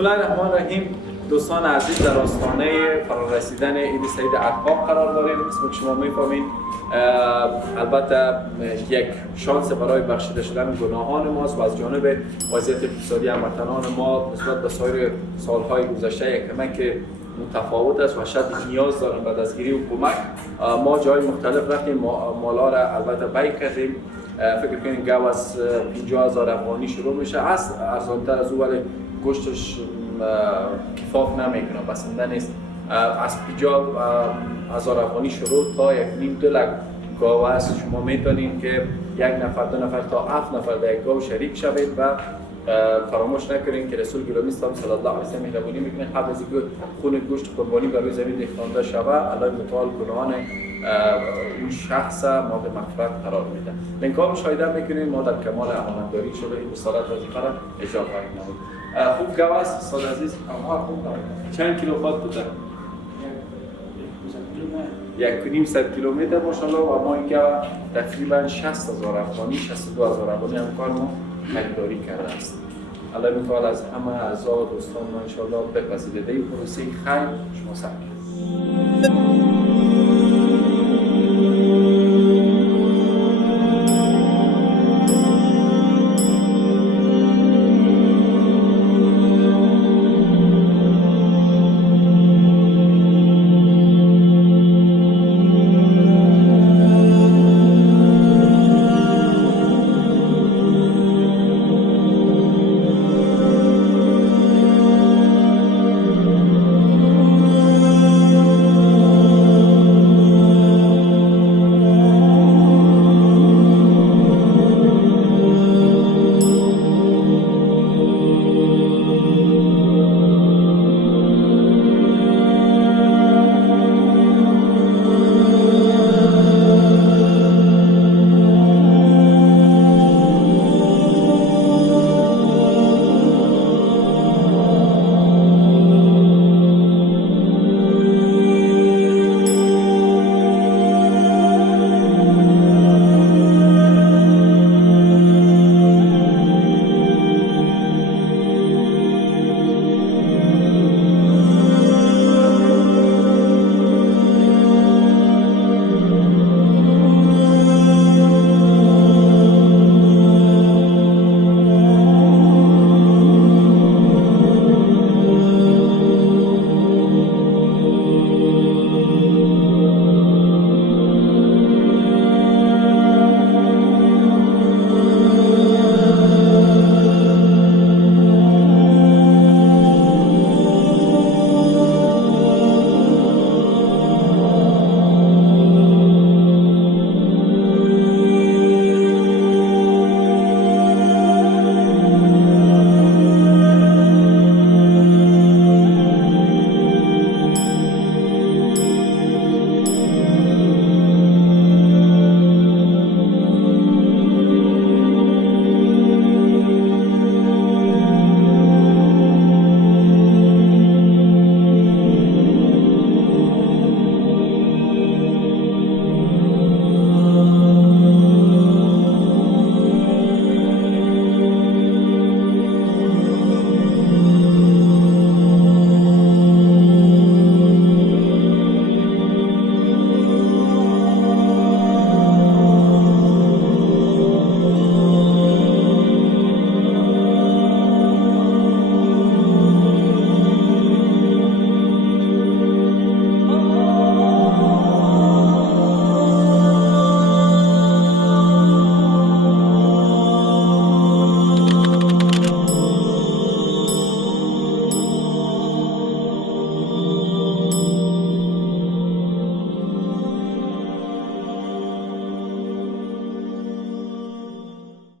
بسم الله الرحمن الرحیم. دوستان عزیز، در آستانه فرارسیدن عید سعید ارباب قرار داریم. مثل که شما میفهمید البته یک شانس برای بخشیده شدن گناهان ماست و از جانب وضعیت اقتصادی هموطنان ما نسبت به سایر سالهای گذشته یک کمک متفاوت است و شاید نیاز دارن به دستگیری و کمک. ما جای مختلف رفتیم، مالا را البته بیع کردیم. فکر کنیم گاو از 50,000 افغانی شروع میشه، هست ارزانتر از او، ولی گوشتش کفاف نمیکنه، بسنده نیست. از 50,000 افغانی شروع تا 1.5-2 لک گاو است. شما میتونید که یک نفر، 2 نفر تا 7 نفر در یک گاو شریک شوید و فراموش نکنید که رسول گرامی صلی الله علیه و سلم مهربانی میکنه قبل از اینکه خون گوشت قربانی بر روی زمین ریختانده شود، الله متعال گناهان اون شخص مورد مغفرت قرار میده. لینک ها مشاهده میکنید. ما در کمال امانتداری شده این رسالت وظیفه را اجرا خواهیم نمود. خوب گاو است استاد عزیز؟ چند کیلو خود بوده؟ 1.5 کیلومتر ماشاءالله. و ما این گاو تقریبا 60,000 افغانی 62,000 افغانی همکار ما خریداری کرده است. الله متعال از همه اعضا و دوستان ما انشاءالله بپذیرد. این پروسه خیر شما سر